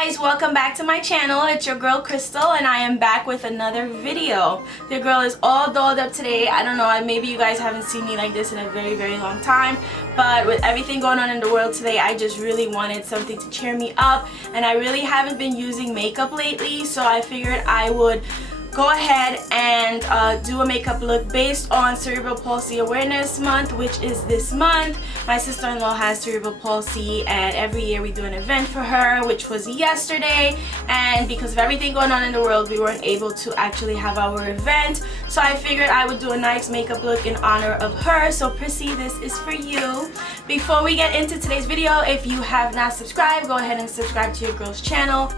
guys, welcome back to my channel. It's your girl Crystal and I am back with another video. Your girl is all dolled up today. I don't know, maybe you guys haven't seen me like this in a very long time, but with everything going on in the world today, I just really wanted something to cheer me up, and I really haven't been using makeup lately, so I figured I would go ahead and do a makeup look based on Cerebral Palsy Awareness Month, which is this month. My sister-in-law has cerebral palsy, and every year we do an event for her, which was yesterday, and because of everything going on in the world, we weren't able to actually have our event, so I figured I would do a nice makeup look in honor of her. So Prissy, this is for you. Before we get into today's video, if you have not subscribed, go ahead and subscribe to your girl's channel.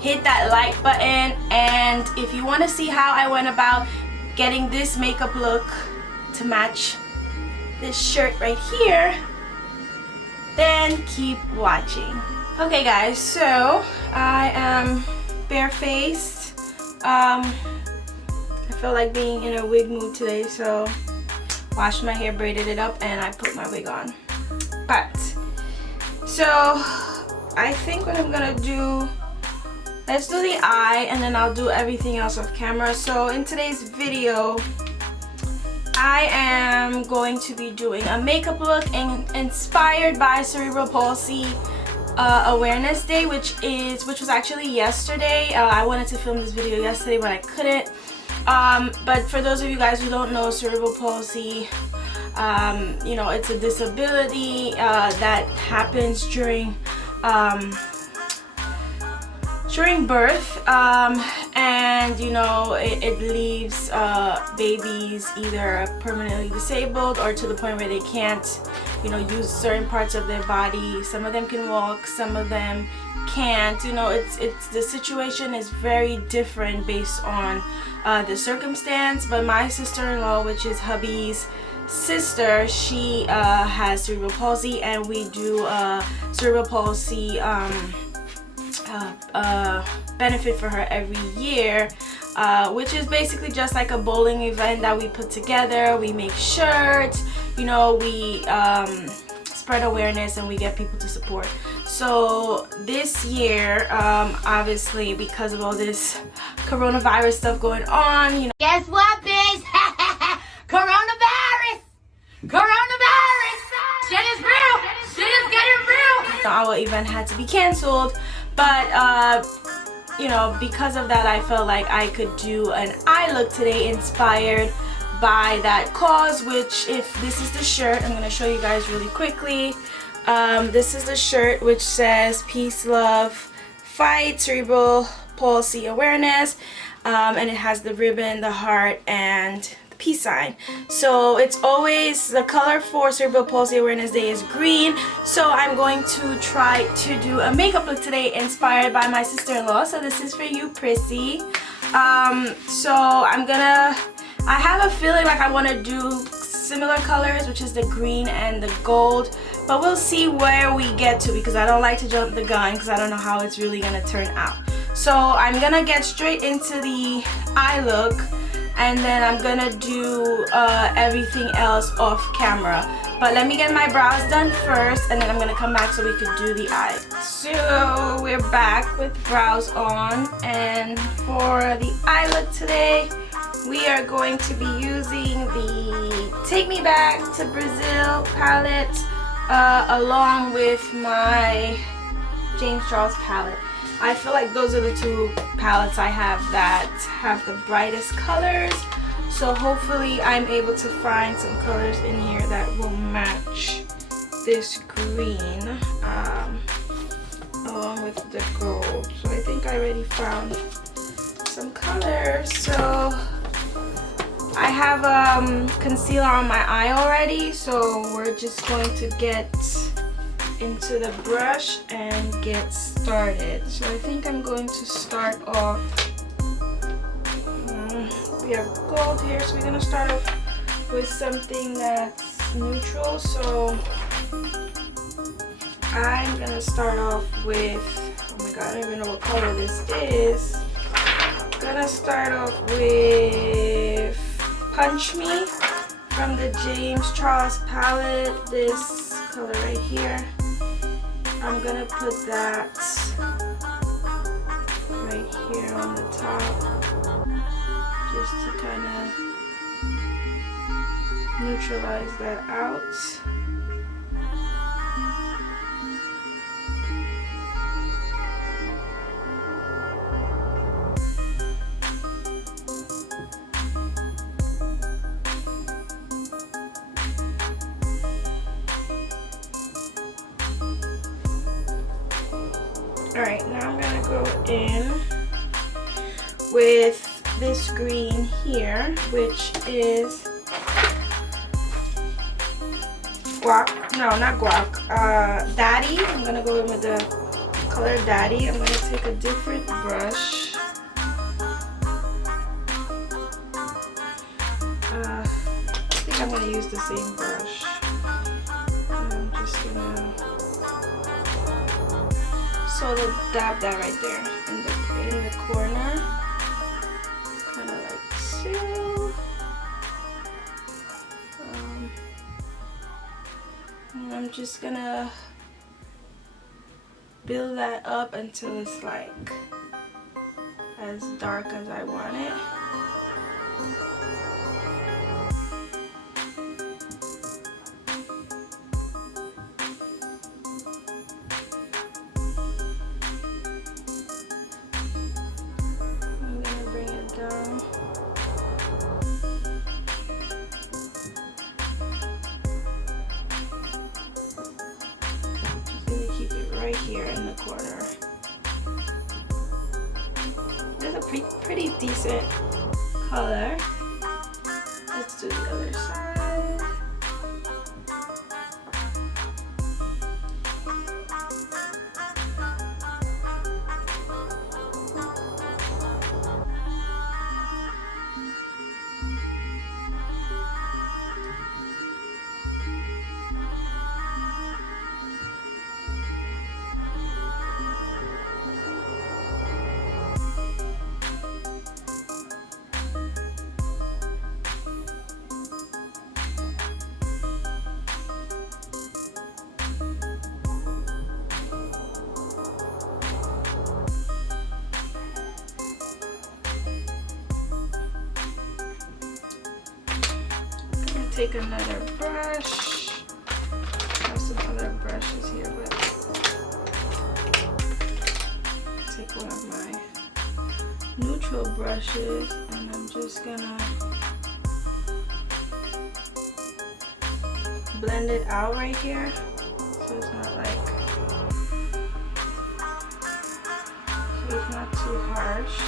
Hit that like button, and if you want to see how I went about getting this makeup look to match this shirt right here, then keep watching. Okay guys, so I am barefaced. I feel like being in a wig mood today, so washed my hair, braided it up, and I put my wig on. But so I think what I'm gonna do, let's do the eye and then I'll do everything else off camera. So in today's video, I am going to be doing a makeup look inspired by Cerebral Palsy Awareness Day, which was actually yesterday. I wanted to film this video yesterday, but I couldn't. But for those of you guys who don't know, cerebral palsy, you know, it's a disability that happens during birth, and you know, it leaves babies either permanently disabled or to the point where they can't, you know, use certain parts of their body. Some of them can walk, some of them can't. You know, it's the situation is very different based on the circumstance. But my sister-in-law, which is hubby's sister, she has cerebral palsy, and we do cerebral palsy benefit for her every year, which is basically just like a bowling event that we put together. We make shirts, you know, we spread awareness, and we get people to support. So this year, obviously because of all this coronavirus stuff going on, you know, guess what, bitch? Coronavirus! Shit is real! Shit is getting real! our event had to be canceled. But you know, because of that, I felt like I could do an eye look today inspired by that cause, which, if this is the shirt, I'm going to show you guys really quickly. This is the shirt, which says peace, love, fight, cerebral palsy awareness, and it has the ribbon, the heart, and peace sign. So it's always, the color for Cerebral Palsy Awareness Day is green, so I'm going to try to do a makeup look today inspired by my sister-in-law. So this is for you, Prissy. So I have a feeling like I want to do similar colors, which is the green and the gold, but we'll see where we get to, because I don't like to jump the gun, because I don't know how it's really gonna turn out. So I'm gonna get straight into the eye look, and then I'm gonna do everything else off camera. But let me get my brows done first, and then I'm gonna come back so we could do the eye. So we're back with brows on, and for the eye look today, we are going to be using the Take Me Back to Brazil palette along with my James Charles palette. I feel like those are the two palettes I have that have the brightest colors, so hopefully I'm able to find some colors in here that will match this green along with the gold. So I think I already found some colors. So I have concealer on my eye already, so we're just going to get into the brush and get started. So I think I'm going to start off, we have gold here, so we're going to start off with something that's neutral. So I'm going to start off with, oh my god, I don't even know what color this is. I'm going to start off with Punch Me from the James Charles palette. This color right here. I'm gonna put that right here on the top, just to kind of neutralize that out. Alright, now I'm gonna go in with this green here, which is guac. No, not guac. Daddy. I'm gonna go in with the color Daddy. I'm gonna take a different brush. I think I'm gonna use the same brush. I'm just gonna sort of dab that right there in the corner, kind of like so. And I'm just gonna build that up until it's like as dark as I want it. Right here in the corner. There's a pretty decent color. Let's do the other side. Take another brush. I have some other brushes here, but take one of my neutral brushes and I'm just gonna blend it out right here, so it's not like, so it's not too harsh.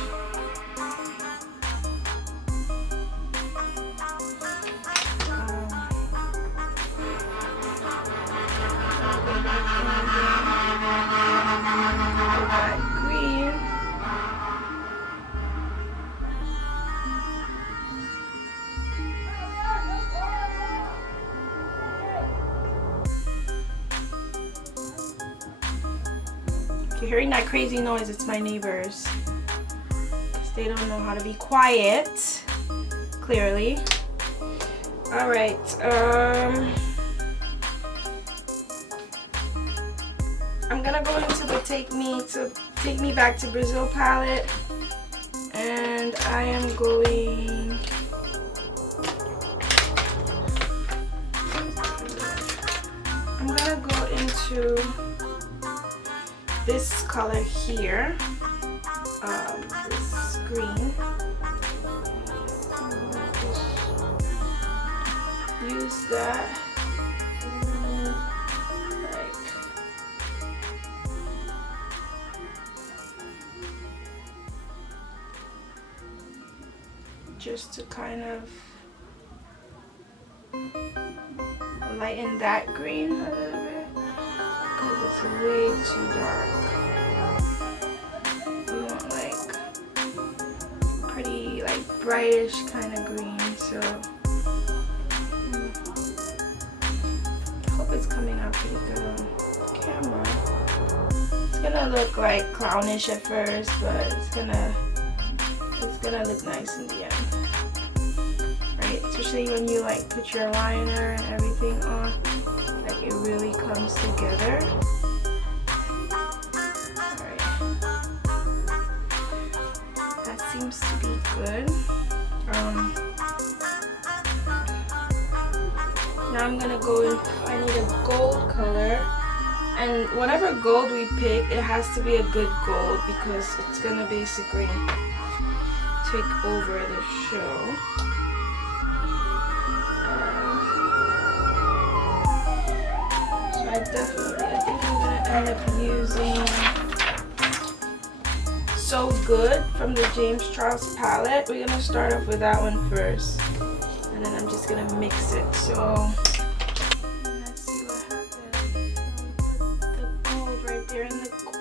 If you're hearing that crazy noise, it's my neighbors. They don't know how to be quiet, clearly. All right. I'm gonna go into the Take Me Back to Brazil palette, and I am going. I'm gonna go into this color here, this green. Use that, like, just to kind of lighten that green a little bit, because it's way too dark. We want like pretty, like brightish kind of green, so it's coming out pretty good on camera. It's gonna look like clownish at first, but it's gonna look nice in the end. Right? Especially when you like put your liner and everything on. Like it really comes together. Alright. That seems to be good. Now I'm gonna go in, I need a gold color. And whatever gold we pick, it has to be a good gold because it's gonna basically take over the show. So I think I'm gonna end up using So Good from the James Charles palette. We're gonna start off with that one first, and then I'm just gonna mix it. So let's see what happens. So put the gold right there in the corner.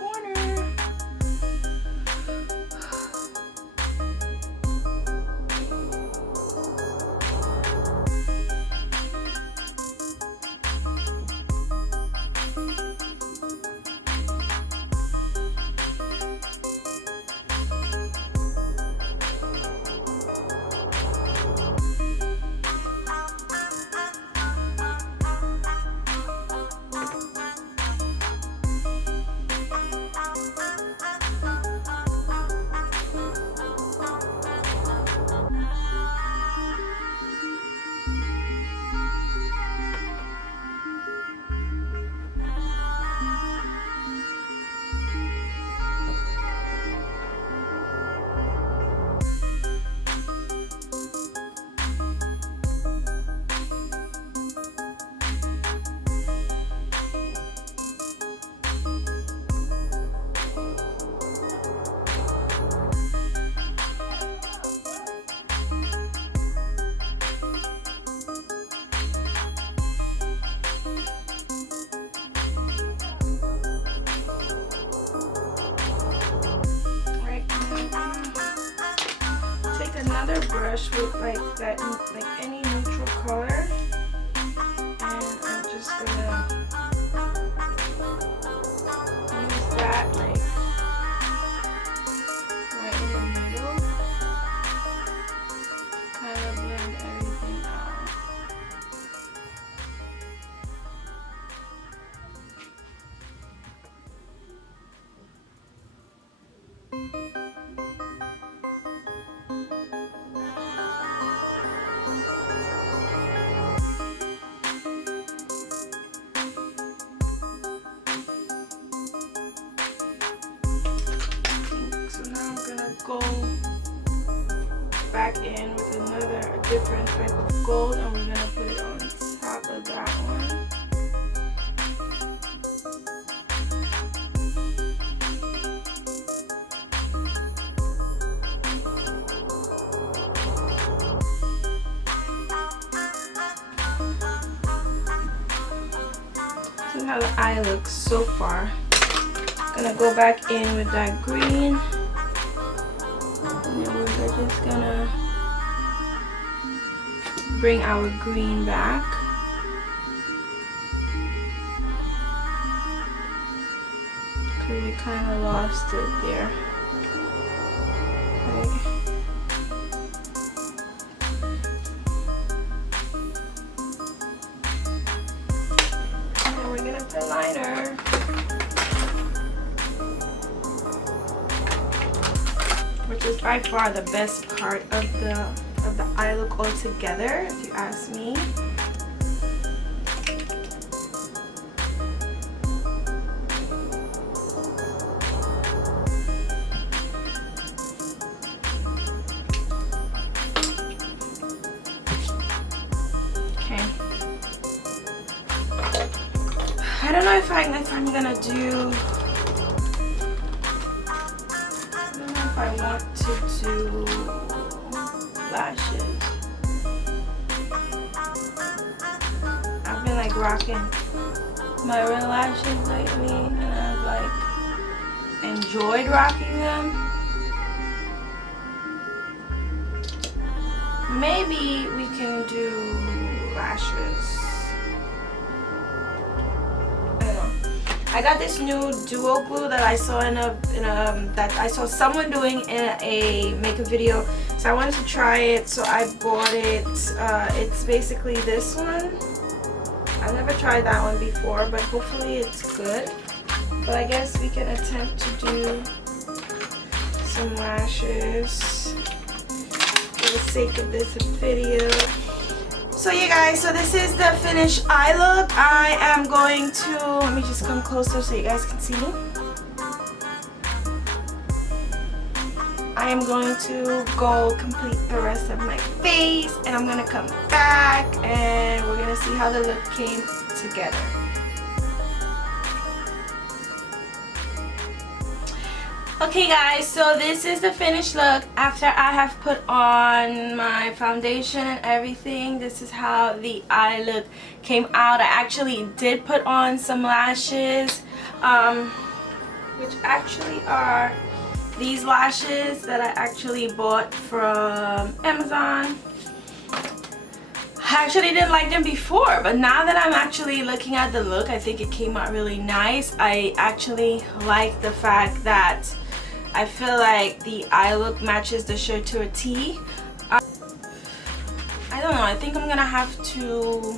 Another brush with like any neutral color, and I'm just gonna use that like right in the middle, kind of blend everything out. Go back in with a different type of gold, and we're gonna put it on top of that one. See how the eye looks so far. Gonna go back in with that green. And then we're just gonna bring our green back. Because we kind of lost it there. Okay. And then we're gonna put liner. Which is by far the best part of the eye look altogether, if you ask me. Okay. I don't know if I'm gonna do. I want to do lashes. I've been like rocking my real lashes lately, and I've like enjoyed rocking them. Maybe we can do lashes. I got this new duo glue that I saw that I saw someone doing in a makeup video, so I wanted to try it, so I bought it. It's basically this one. I never tried that one before, but hopefully it's good. But I guess we can attempt to do some lashes for the sake of this video. So yeah guys, so this is the finished eye look. I am going to, let me just come closer so you guys can see me. I am going to go complete the rest of my face, and I'm gonna come back and we're gonna see how the look came together. Okay guys, so this is the finished look after I have put on my foundation and everything. This is how the eye look came out. I actually did put on some lashes, which actually are these lashes that I actually bought from Amazon. I actually didn't like them before, but now that I'm actually looking at the look, I think it came out really nice. I actually like the fact that I feel like the eye look matches the shirt to a T. I don't know, I think I'm gonna have to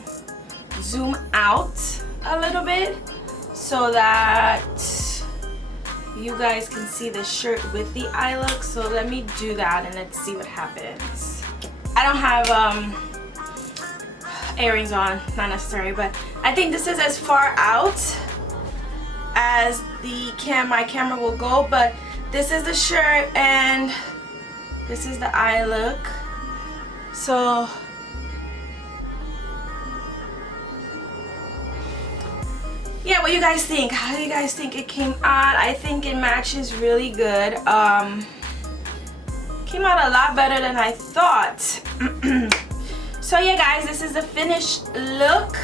zoom out a little bit so that you guys can see the shirt with the eye look. So let me do that and let's see what happens. I don't have earrings on, not necessary, but I think this is as far out as my camera will go. But this is the shirt and this is the eye look. So yeah, what do you guys think? How do you guys think it came out? I think it matches really good. Came out a lot better than I thought. So yeah guys, this is the finished look.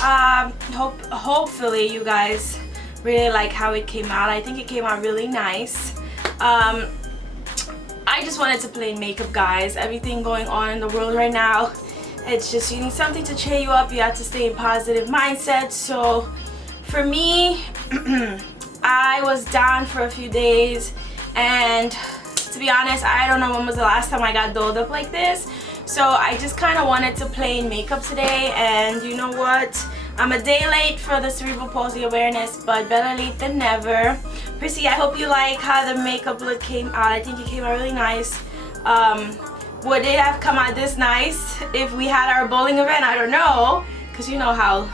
Hopefully you guys really like how it came out. I think it came out really nice. I just wanted to play makeup, guys. Everything going on in the world right now, it's just, you need something to cheer you up. You have to stay in positive mindset. So for me, I was down for a few days, and to be honest, I don't know when was the last time I got dolled up like this. So I just kind of wanted to play in makeup today, and you know what? I'm a day late for the Cerebral Palsy awareness, but better late than never. Prissy, I hope you like how the makeup look came out. I think it came out really nice. Would it have come out this nice if we had our bowling event? I don't know, because you know how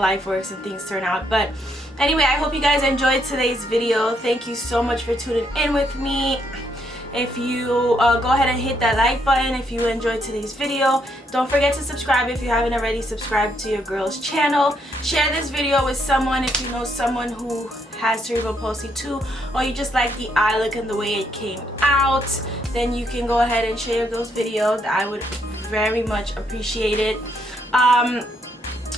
life works and things turn out. But anyway, I hope you guys enjoyed today's video. Thank you so much for tuning in with me. If you go ahead and hit that like button if you enjoyed today's video. Don't forget to subscribe if you haven't already subscribed to your girl's channel. Share this video with someone if you know someone who has cerebral palsy too, or you just like the eye look and the way it came out. Then you can go ahead and share your girl's video. I would very much appreciate it.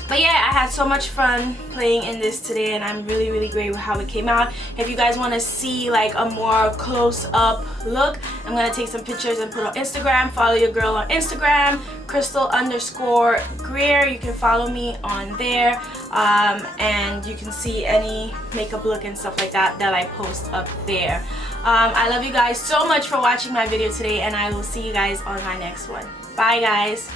But yeah, I had so much fun playing in this today, and I'm really great with how it came out. If you guys want to see like a more close-up look, I'm gonna take some pictures and put on Instagram. Follow your girl on Instagram, crystal_greer. You can follow me on there, and you can see any makeup look and stuff like that I post up there. I love you guys so much for watching my video today, and I will see you guys on my next one. Bye guys.